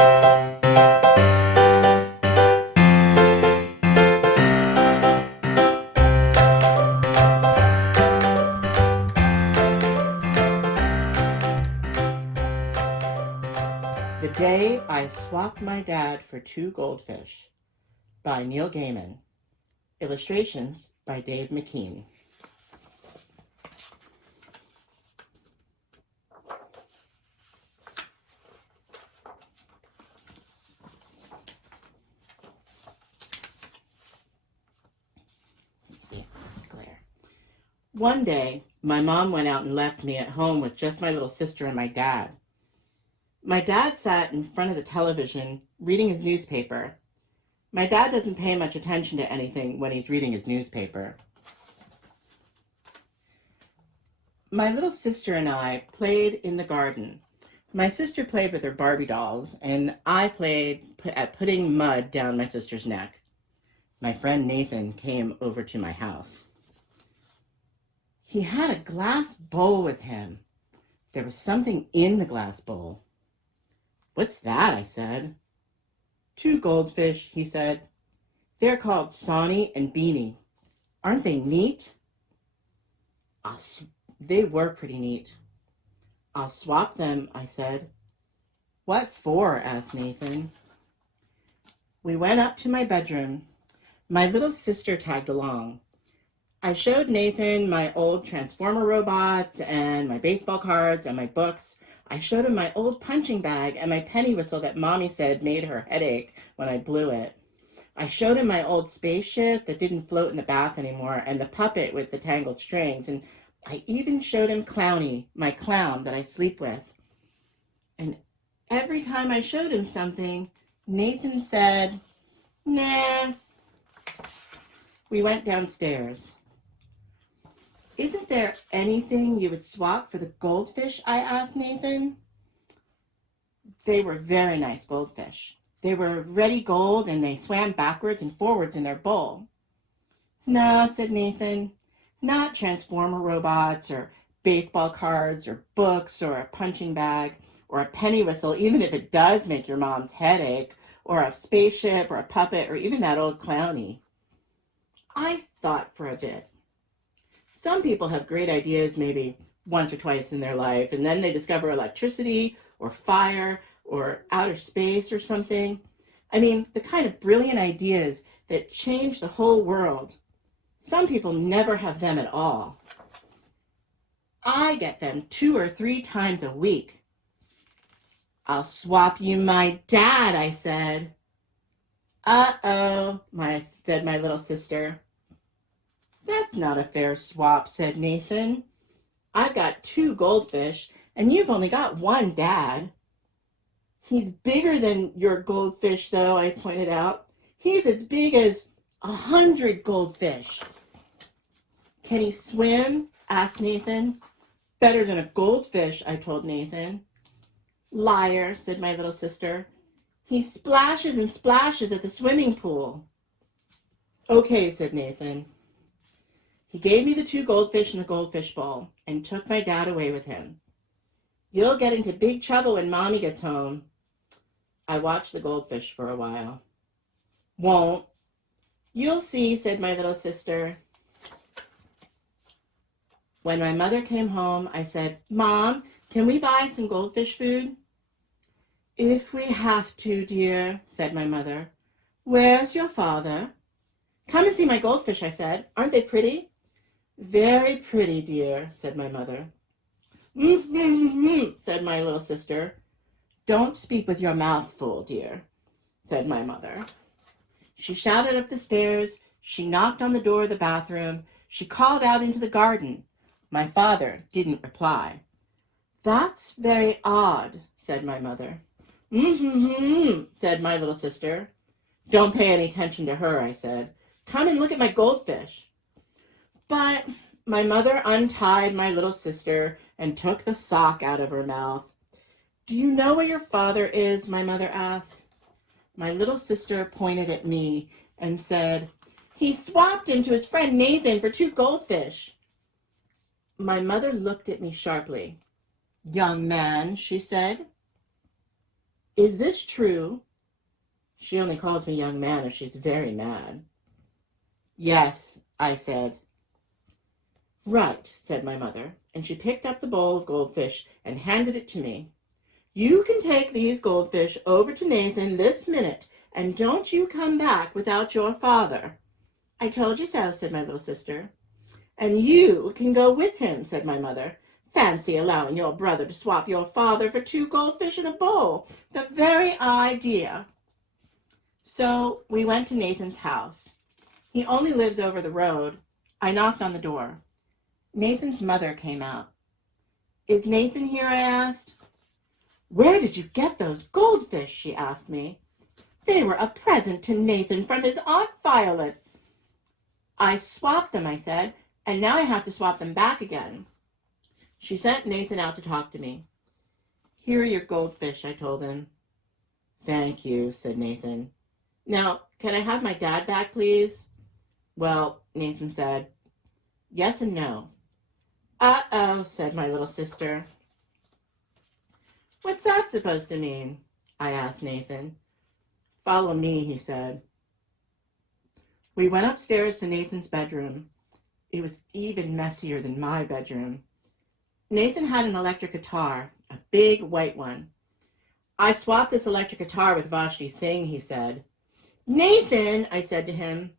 The Day I Swapped My Dad for Two Goldfish by Neil Gaiman. Illustrations by Dave McKean. One day, my mom went out and left me at home with just my little sister and my dad. My dad sat in front of the television reading his newspaper. My dad doesn't pay much attention to anything when he's reading his newspaper. My little sister and I played in the garden. My sister played with her Barbie dolls, and I played at putting mud down my sister's neck. My friend Nathan came over to my house. He had a glass bowl with him. There was something in the glass bowl. "What's that?" I said. "Two goldfish," he said. "They're called Sonny and Beanie. Aren't they neat?" They were pretty neat. "I'll swap them," I said. "What for?" asked Nathan. We went up to my bedroom. My little sister tagged along. I showed Nathan my old Transformer robots and my baseball cards and my books. I showed him my old punching bag and my penny whistle that Mommy said made her headache when I blew it. I showed him my old spaceship that didn't float in the bath anymore and the puppet with the tangled strings. And I even showed him Clowny, my clown that I sleep with. And every time I showed him something, Nathan said, "Nah." We went downstairs. "Isn't there anything you would swap for the goldfish?" I asked Nathan. They were very nice goldfish. They were ruddy gold and they swam backwards and forwards in their bowl. "No," said Nathan, "not Transformer robots or baseball cards or books or a punching bag or a penny whistle, even if it does make your mom's headache, or a spaceship or a puppet or even that old Clowny." I thought for a bit. Some people have great ideas maybe once or twice in their life, and then they discover electricity or fire or outer space or something. I mean, the kind of brilliant ideas that change the whole world. Some people never have them at all. I get them 2 or 3 times a week. "I'll swap you my dad," I said. "Uh-oh," said my little sister. "That's not a fair swap," said Nathan. "I've got 2 goldfish, and you've only got 1 dad." "He's bigger than your goldfish, though," I pointed out. "He's as big as 100 goldfish." "Can he swim?" asked Nathan. "Better than a goldfish," I told Nathan. "Liar," said my little sister. "He splashes and splashes at the swimming pool." "Okay," said Nathan. He gave me the 2 goldfish in the goldfish bowl and took my dad away with him. "You'll get into big trouble when Mommy gets home." I watched the goldfish for a while. "Won't." "You'll see," said my little sister. When my mother came home, I said, "Mom, can we buy some goldfish food?" "If we have to, dear," said my mother. "Where's your father?" "Come and see my goldfish," I said. "Aren't they pretty?" "Very pretty, dear," said my mother. Said my little sister. "Don't speak with your mouth full, dear," said my mother. She shouted up the stairs. She knocked on the door of the bathroom. She called out into the garden. My father didn't reply. "That's very odd," said my mother. Said my little sister. "Don't pay any attention to her," I said. "Come and look at my goldfish." But my mother untied my little sister and took the sock out of her mouth. "Do you know where your father is?" my mother asked. My little sister pointed at me and said, "He swapped him to his friend Nathan for 2 goldfish." My mother looked at me sharply. "Young man," she said. Is this true? She only calls me young man if she's very mad. Yes, I said. Right, said my mother, and she picked up the bowl of goldfish and handed it to me. You can take these goldfish over to Nathan this minute, and don't you come back without your father. I told you so, said my little sister. And you can go with him, said my mother. Fancy allowing your brother to swap your father for 2 goldfish in a bowl. The very idea. So we went to Nathan's house. He only lives over the road. I knocked on the door. Nathan's mother came out. Is Nathan here? I asked. Where did you get those goldfish? She asked me. They were a present to Nathan from his Aunt Violet. I swapped them, I said, and now I have to swap them back again. She sent Nathan out to talk to me. Here are your goldfish, I told him. Thank you, said Nathan. Now, can I have my dad back, please? Well, Nathan said, yes and no. Uh-oh, said my little sister. What's that supposed to mean? I asked Nathan. Follow me, he said. We went upstairs to Nathan's bedroom. It was even messier than my bedroom. Nathan had an electric guitar, a big white one. I swapped this electric guitar with Vashti Singh, he said. Nathan, I said to him,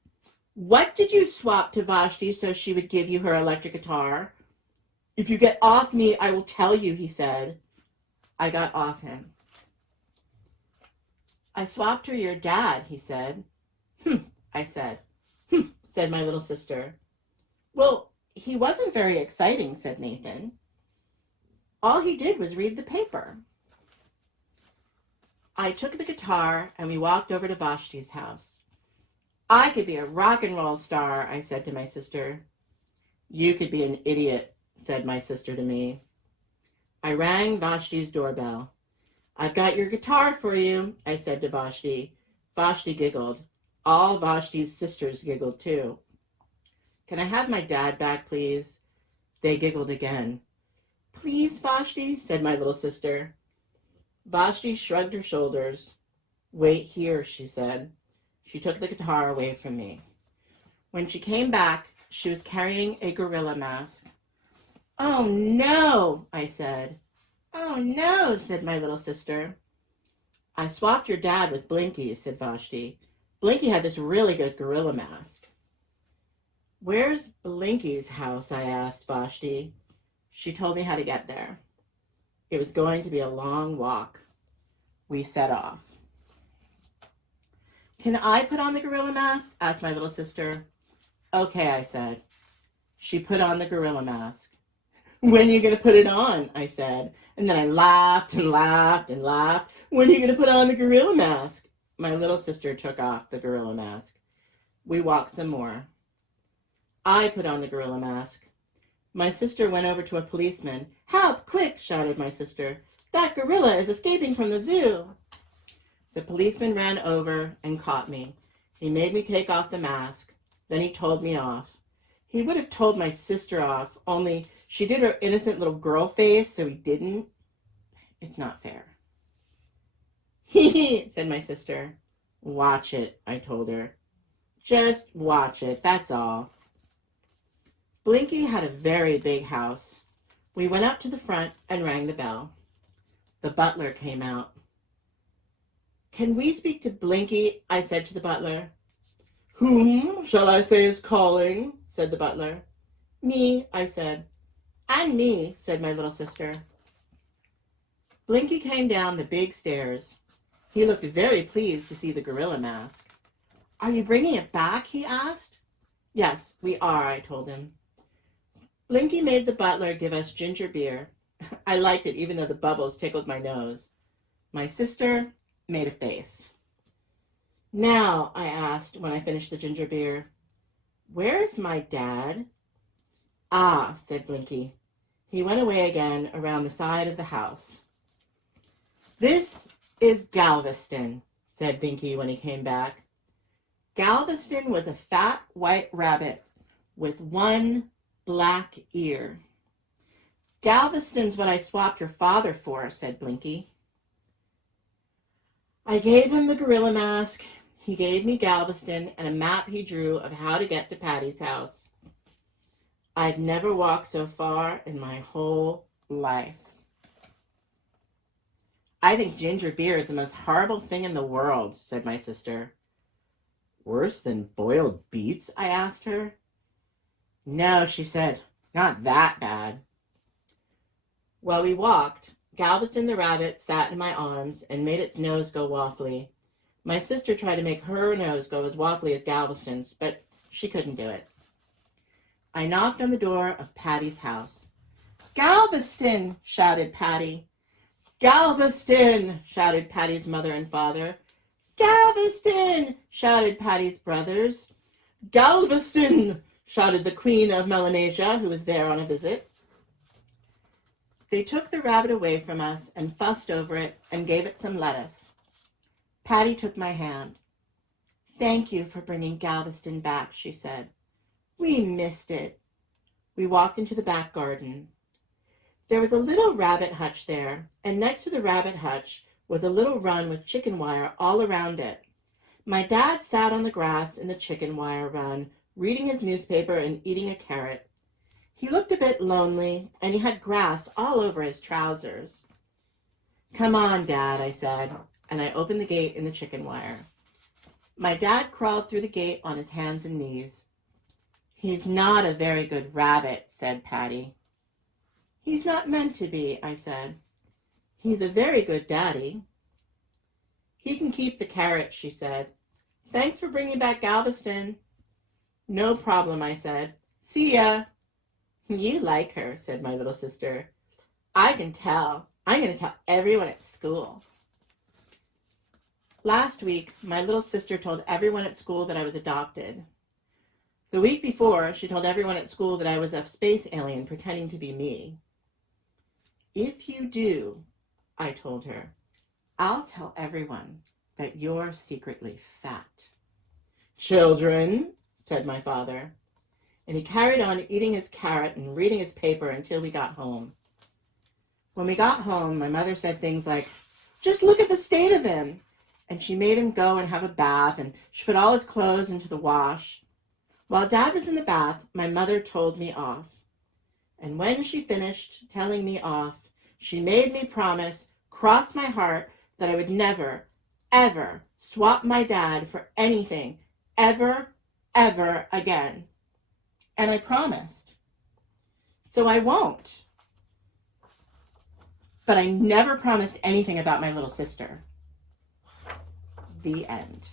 what did you swap to Vashti so she would give you her electric guitar? If you get off me, I will tell you, he said. I got off him. I swapped her your dad, he said. I said. Said my little sister. Well, he wasn't very exciting, said Nathan. All he did was read the paper. I took the guitar and we walked over to Vashti's house. I could be a rock and roll star, I said to my sister. You could be an idiot, said my sister to me. I rang Vashti's doorbell. I've got your guitar for you, I said to Vashti. Vashti giggled. All Vashti's sisters giggled too. Can I have my dad back, please? They giggled again. Please, Vashti, said my little sister. Vashti shrugged her shoulders. Wait here, she said. She took the guitar away from me. When she came back, she was carrying a gorilla mask. Oh, no, I said. Oh, no, said my little sister. I swapped your dad with Blinky, said Vashti. Blinky had this really good gorilla mask. Where's Blinky's house? I asked Vashti. She told me how to get there. It was going to be a long walk. We set off. Can I put on the gorilla mask? Asked my little sister. Okay, I said. She put on the gorilla mask. When are you going to put it on? I said. And then I laughed and laughed and laughed. When are you going to put on the gorilla mask? My little sister took off the gorilla mask. We walked some more. I put on the gorilla mask. My sister went over to a policeman. Help, quick, shouted my sister. That gorilla is escaping from the zoo. The policeman ran over and caught me. He made me take off the mask. Then he told me off. He would have told my sister off, only she did her innocent little girl face, so he didn't. It's not fair. Hee, said my sister. Watch it, I told her. Just watch it, that's all. Blinky had a very big house. We went up to the front and rang the bell. The butler came out. Can we speak to Blinky? I said to the butler. Whom shall I say is calling? Said the butler. Me, I said. And me, said my little sister. Blinky came down the big stairs. He looked very pleased to see the gorilla mask. Are you bringing it back? He asked. Yes, we are, I told him. Blinky made the butler give us ginger beer. I liked it even though the bubbles tickled my nose. My sister made a face. Now, I asked when I finished the ginger beer, where's my dad? Ah, said Blinky. He went away again around the side of the house. This is Galveston, said Blinky when he came back. Galveston was a fat white rabbit with one black ear. Galveston's what I swapped your father for, said Blinky. I gave him the gorilla mask. He gave me Galveston and a map he drew of how to get to Patty's house. I'd never walked so far in my whole life. I think ginger beer is the most horrible thing in the world, said my sister. Worse than boiled beets? I asked her. No, she said, not that bad. While we walked, Galveston the rabbit sat in my arms and made its nose go waffly. My sister tried to make her nose go as waffly as Galveston's, but she couldn't do it. I knocked on the door of Patty's house. Galveston, shouted Patty. Galveston, shouted Patty's mother and father. Galveston, shouted Patty's brothers. Galveston, shouted the Queen of Melanesia, who was there on a visit. They took the rabbit away from us and fussed over it and gave it some lettuce. Patty took my hand. Thank you for bringing Galveston back, she said. We missed it. We walked into the back garden. There was a little rabbit hutch there, and next to the rabbit hutch was a little run with chicken wire all around it. My dad sat on the grass in the chicken wire run, reading his newspaper and eating a carrot. He looked a bit lonely, and he had grass all over his trousers. Come on, Dad, I said, and I opened the gate in the chicken wire. My dad crawled through the gate on his hands and knees. He's not a very good rabbit, said Patty. He's not meant to be, I said. He's a very good daddy. He can keep the carrot, she said. Thanks for bringing back Galveston. No problem, I said. See ya. You like her, said my little sister. I can tell. I'm going to tell everyone at school. Last week, my little sister told everyone at school that I was adopted. The week before, she told everyone at school that I was a space alien pretending to be me. If you do, I told her, I'll tell everyone that you're secretly fat. Children, said my father, and he carried on eating his carrot and reading his paper until we got home. When we got home, my mother said things like, just look at the state of him, and she made him go and have a bath, and she put all his clothes into the wash. While Dad was in the bath, my mother told me off. And when she finished telling me off, she made me promise, cross my heart, that I would never, ever swap my dad for anything, ever, ever again. And I promised. So I won't. But I never promised anything about my little sister. The end.